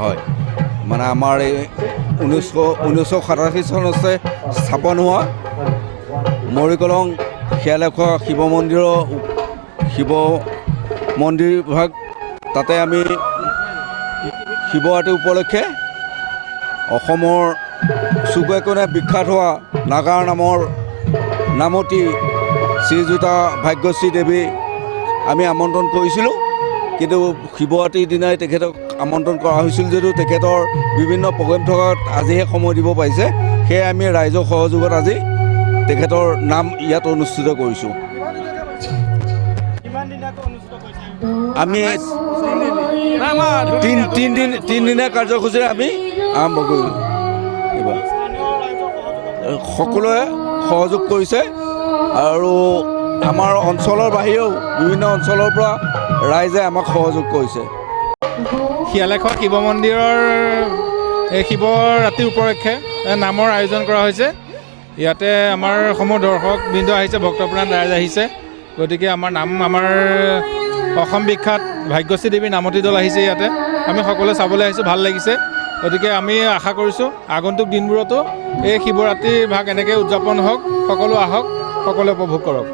হয় মানে আমাৰ এই 1987 চনতে স্থাপন হোৱা মৰিকলং শিয়ালেখোৱা শিৱ মন্দিৰ ভাগ তাতে আমি শিৱৰাত্ৰি উপলক্ষে অসমৰ চুকে কোণে বিখ্যাত হোৱা নাগাৰ নামৰ নামতী শ্ৰীযুতা ভাগ্যশ্ৰী দেৱী আমি আমন্ত্ৰণ কৰিছিলোঁ কিন্তু শিৱৰাত্ৰিৰ দিনাই তেখেতক আমন্ত্ৰণ কৰা হৈছিল যদিও তেখেতৰ বিভিন্ন প্ৰগ্ৰেম থকাত আজিহে সময় দিব পাৰিছে সেয়ে আমি ৰাইজৰ সহযোগত আজি তেখেতৰ নাম ইয়াত অনুষ্ঠিত কৰিছোঁ। আমি তিনিদিনীয়া কাৰ্যসূচীৰে আমি আৰম্ভ কৰিলোঁ। এইবাৰ সকলোৱে সহযোগ কৰিছে আৰু আমাৰ অঞ্চলৰ বাহিৰেও বিভিন্ন অঞ্চলৰ পৰা ৰাইজে আমাক সহযোগ কৰিছে। শিয়ালেখোৱা শিৱ মন্দিৰৰ এই শিৱৰাত্ৰি উপলক্ষে নামৰ আয়োজন কৰা হৈছে। ইয়াতে আমাৰ সমূহ দৰ্শকবৃন্দ আহিছে, ভক্তপ্ৰাণ ৰাইজ আহিছে। গতিকে আমাৰ অসম বিখ্যাত ভাগ্যশ্ৰী দেৱীৰ নামতী দল আহিছে ইয়াতে। আমি সকলোৱে চাবলৈ আহিছোঁ, ভাল লাগিছে। গতিকে আমি আশা কৰিছোঁ আগন্তুক দিনবোৰতো এই শিৱৰাত্ৰিৰ ভাগ এনেকৈ উদযাপন হওক, সকলো আহক, সকলোৱে উপভোগ কৰক।